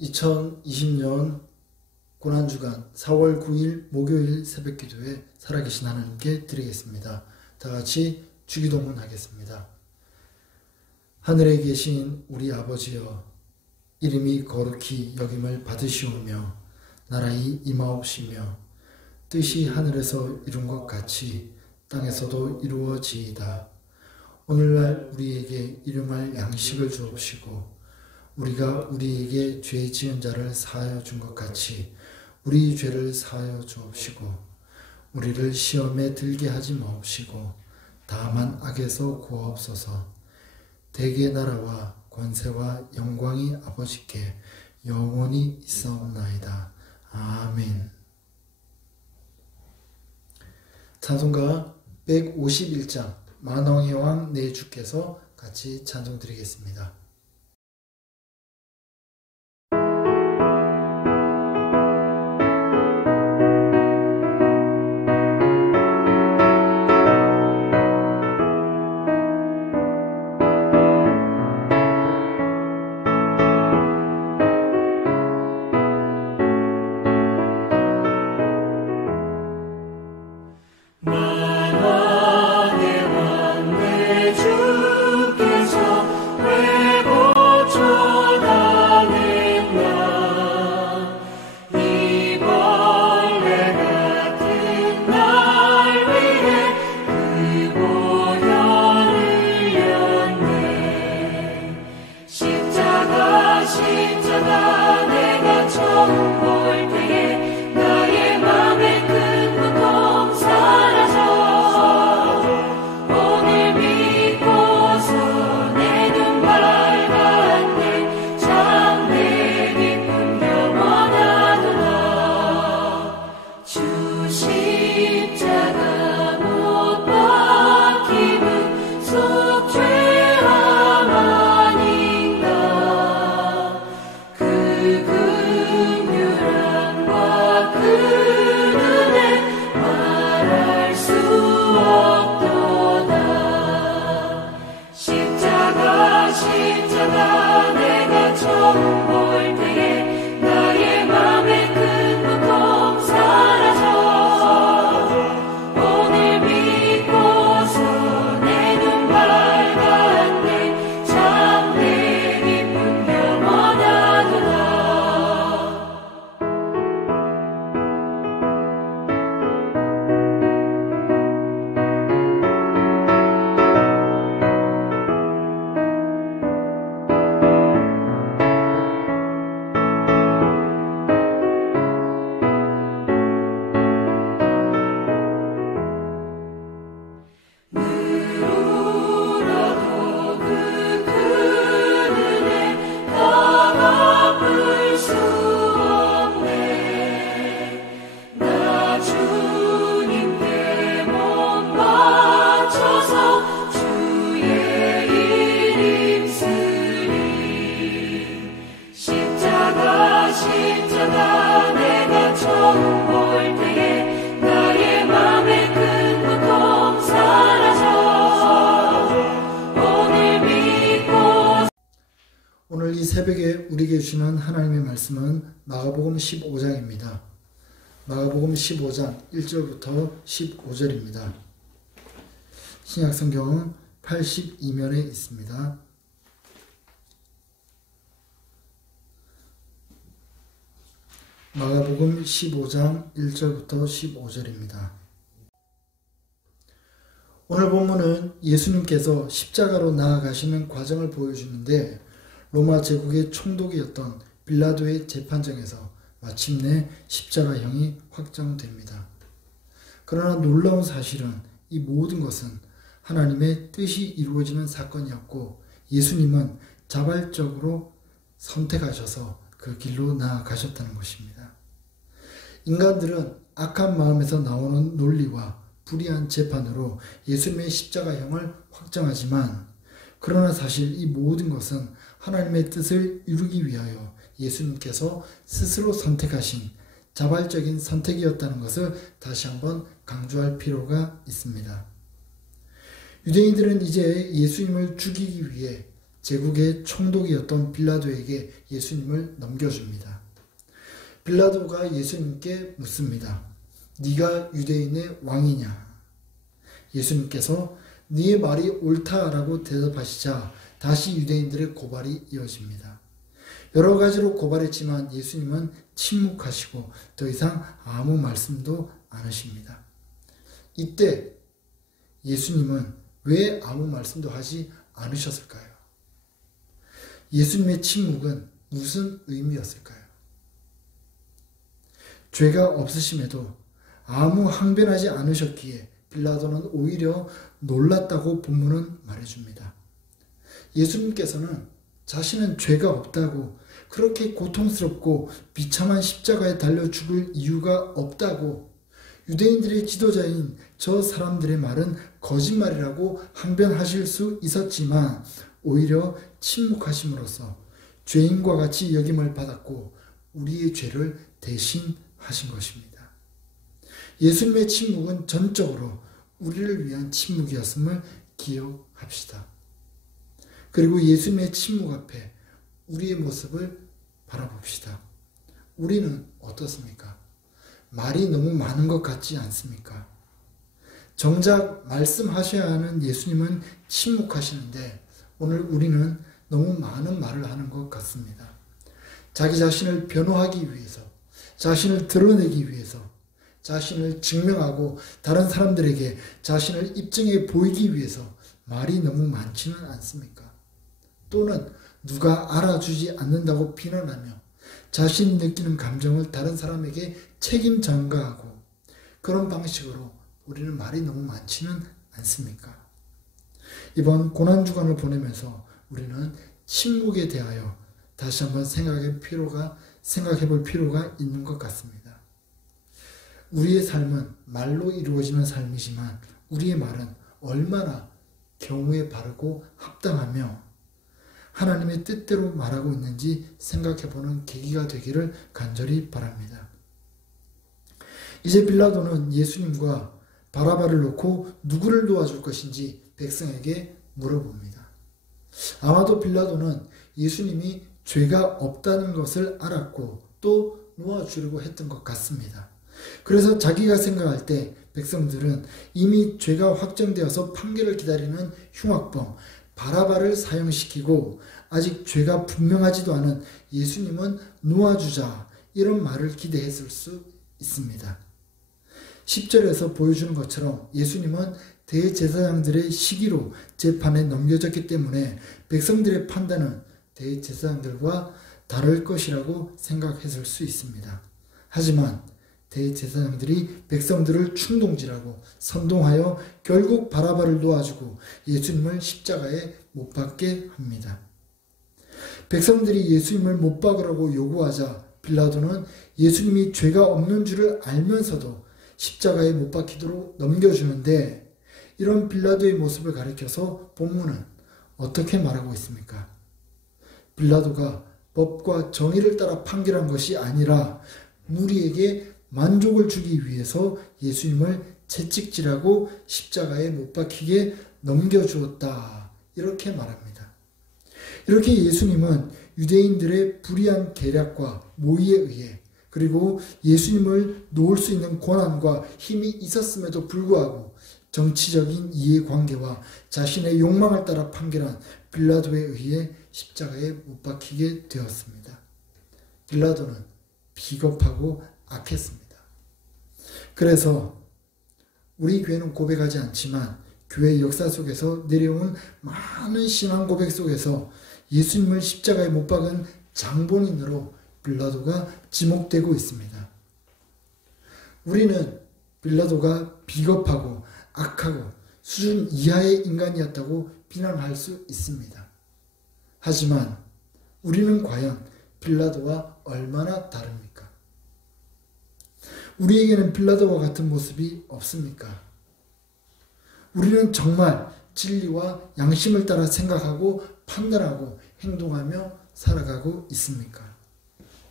2020년 고난주간 4월 9일 목요일 새벽기도에 살아계신 하나님께 드리겠습니다. 다같이 주기도문 하겠습니다. 하늘에 계신 우리 아버지여, 이름이 거룩히 여김을 받으시오며 나라의 임하옵시며 뜻이 하늘에서 이룬 것 같이 땅에서도 이루어지이다. 오늘날 우리에게 일용할 양식을 주옵시고 우리가 우리에게 죄 지은 자를 사하여 준 것 같이 우리 죄를 사하여 주옵시고 우리를 시험에 들게 하지 마옵시고 다만 악에서 구하옵소서. 대개 나라와 권세와 영광이 아버지께 영원히 있사옵나이다. 아멘. 찬송가 151장 만왕의 왕 내 주께서 같이 찬송 드리겠습니다. 오늘 이 새벽에 우리에게 주시는 하나님의 말씀은 마가복음 15장입니다. 마가복음 15장 1절부터 15절입니다. 신약성경 82면에 있습니다. 마가복음 15장 1절부터 15절입니다. 오늘 본문은 예수님께서 십자가로 나아가시는 과정을 보여주는데 로마 제국의 총독이었던 빌라도의 재판정에서 마침내 십자가형이 확정됩니다. 그러나 놀라운 사실은 이 모든 것은 하나님의 뜻이 이루어지는 사건이었고 예수님은 자발적으로 선택하셔서 그 길로 나아가셨다는 것입니다. 인간들은 악한 마음에서 나오는 논리와 불의한 재판으로 예수님의 십자가형을 확정하지만 그러나 사실 이 모든 것은 하나님의 뜻을 이루기 위하여 예수님께서 스스로 선택하신 자발적인 선택이었다는 것을 다시 한번 강조할 필요가 있습니다. 유대인들은 이제 예수님을 죽이기 위해 제국의 총독이었던 빌라도에게 예수님을 넘겨줍니다. 빌라도가 예수님께 묻습니다. 네가 유대인의 왕이냐? 예수님께서 네 말이 옳다라고 대답하시자 다시 유대인들의 고발이 이어집니다. 여러 가지로 고발했지만 예수님은 침묵하시고 더 이상 아무 말씀도 안 하십니다. 이때 예수님은 왜 아무 말씀도 하지 않으셨을까요? 예수님의 침묵은 무슨 의미였을까요? 죄가 없으심에도 아무 항변하지 않으셨기에 빌라도는 오히려 놀랐다고 본문은 말해줍니다. 예수님께서는 자신은 죄가 없다고, 그렇게 고통스럽고 비참한 십자가에 달려 죽을 이유가 없다고, 유대인들의 지도자인 저 사람들의 말은 거짓말이라고 항변하실 수 있었지만 오히려 침묵하심으로써 죄인과 같이 여김을 받았고 우리의 죄를 대신하신 것입니다. 예수님의 침묵은 전적으로 우리를 위한 침묵이었음을 기억합시다. 그리고 예수님의 침묵 앞에 우리의 모습을 바라봅시다. 우리는 어떻습니까? 말이 너무 많은 것 같지 않습니까? 정작 말씀하셔야 하는 예수님은 침묵하시는데 오늘 우리는 너무 많은 말을 하는 것 같습니다. 자기 자신을 변호하기 위해서, 자신을 드러내기 위해서, 자신을 증명하고 다른 사람들에게 자신을 입증해 보이기 위해서 말이 너무 많지는 않습니까? 또는 누가 알아주지 않는다고 비난하며 자신이 느끼는 감정을 다른 사람에게 책임 전가하고 그런 방식으로 우리는 말이 너무 많지는 않습니까? 이번 고난주간을 보내면서 우리는 침묵에 대하여 다시 한번 생각해 볼 필요가 있는 것 같습니다. 우리의 삶은 말로 이루어지는 삶이지만 우리의 말은 얼마나 경우에 바르고 합당하며 하나님의 뜻대로 말하고 있는지 생각해보는 계기가 되기를 간절히 바랍니다. 이제 빌라도는 예수님과 바라바를 놓고 누구를 도와줄 것인지 백성에게 물어봅니다. 아마도 빌라도는 예수님이 죄가 없다는 것을 알았고 또 놓아주려고 했던 것 같습니다. 그래서 자기가 생각할 때 백성들은 이미 죄가 확정되어서 판결을 기다리는 흉악범 바라바를 사용시키고 아직 죄가 분명하지도 않은 예수님은 놓아주자 이런 말을 기대했을 수 있습니다. 10절에서 보여주는 것처럼 예수님은 대제사장들의 시기로 재판에 넘겨졌기 때문에 백성들의 판단은 대제사장들과 다를 것이라고 생각했을 수 있습니다. 하지만 대제사장들이 백성들을 충동질하고 선동하여 결국 바라바를 놓아주고 예수님을 십자가에 못 박게 합니다. 백성들이 예수님을 못 박으라고 요구하자 빌라도는 예수님이 죄가 없는 줄을 알면서도 십자가에 못 박히도록 넘겨주는데 이런 빌라도의 모습을 가리켜서 본문은 어떻게 말하고 있습니까? 빌라도가 법과 정의를 따라 판결한 것이 아니라 무리에게 만족을 주기 위해서 예수님을 채찍질하고 십자가에 못 박히게 넘겨주었다. 이렇게 말합니다. 이렇게 예수님은 유대인들의 불의한 계략과 모의에 의해 그리고 예수님을 놓을 수 있는 권한과 힘이 있었음에도 불구하고 정치적인 이해관계와 자신의 욕망을 따라 판결한 빌라도에 의해 십자가에 못 박히게 되었습니다. 빌라도는 비겁하고 악했습니다. 그래서 우리 교회는 고백하지 않지만 교회 역사 속에서 내려온 많은 신앙 고백 속에서 예수님을 십자가에 못 박은 장본인으로 빌라도가 지목되고 있습니다. 우리는 빌라도가 비겁하고 악하고 수준 이하의 인간이었다고 비난할 수 있습니다. 하지만 우리는 과연 빌라도와 얼마나 다릅니까? 우리에게는 빌라도와 같은 모습이 없습니까? 우리는 정말 진리와 양심을 따라 생각하고 판단하고 행동하며 살아가고 있습니까?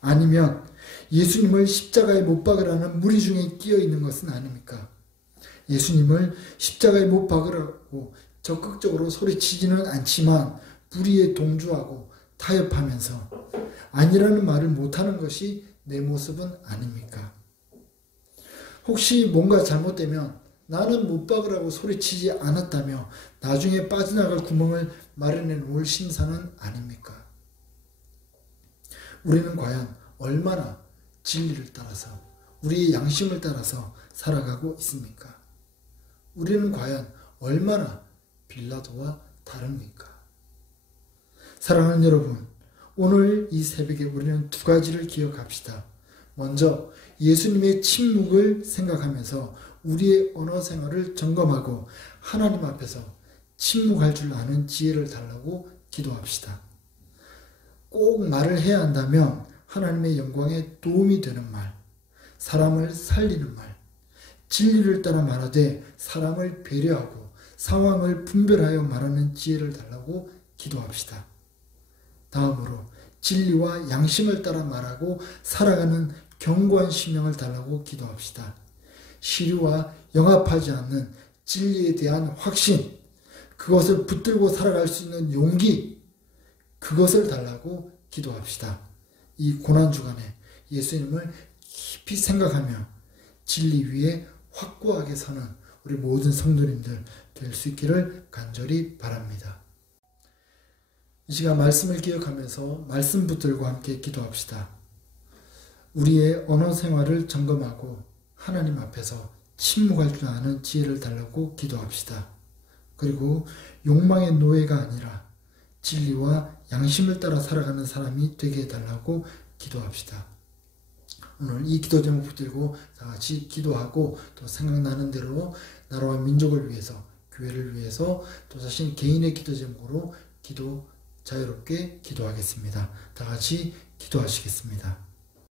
아니면 예수님을 십자가에 못 박으라는 무리 중에 끼어 있는 것은 아닙니까? 예수님을 십자가에 못 박으라고 적극적으로 소리치지는 않지만 불의에 동조하고 타협하면서 아니라는 말을 못하는 것이 내 모습은 아닙니까? 혹시 뭔가 잘못되면 나는 못 박으라고 소리치지 않았다며 나중에 빠져나갈 구멍을 마련해 놓을 심사는 아닙니까? 우리는 과연 얼마나 진리를 따라서 우리의 양심을 따라서 살아가고 있습니까? 우리는 과연 얼마나 빌라도와 다릅니까? 사랑하는 여러분, 오늘 이 새벽에 우리는 두 가지를 기억합시다. 먼저 예수님의 침묵을 생각하면서 우리의 언어 생활을 점검하고 하나님 앞에서 침묵할 줄 아는 지혜를 달라고 기도합시다. 꼭 말을 해야 한다면 하나님의 영광에 도움이 되는 말, 사람을 살리는 말, 진리를 따라 말하되 사람을 배려하고 상황을 분별하여 말하는 지혜를 달라고 기도합시다. 다음으로 진리와 양심을 따라 말하고 살아가는 견고한 심령을 달라고 기도합시다. 시류와 영합하지 않는 진리에 대한 확신, 그것을 붙들고 살아갈 수 있는 용기, 그것을 달라고 기도합시다. 이 고난주간에 예수님을 깊이 생각하며 진리 위에 확고하게 서는 우리 모든 성도님들 될 수 있기를 간절히 바랍니다. 이 시간 말씀을 기억하면서 말씀 붙들고 함께 기도합시다. 우리의 언어 생활을 점검하고 하나님 앞에서 침묵할 줄 아는 지혜를 달라고 기도합시다. 그리고 욕망의 노예가 아니라 진리와 양심을 따라 살아가는 사람이 되게 해달라고 기도합시다. 오늘 이 기도 제목 붙들고 다 같이 기도하고 또 생각나는 대로 나라와 민족을 위해서, 교회를 위해서 또 자신 개인의 기도 제목으로 자유롭게 기도하겠습니다. 다 같이 기도하시겠습니다.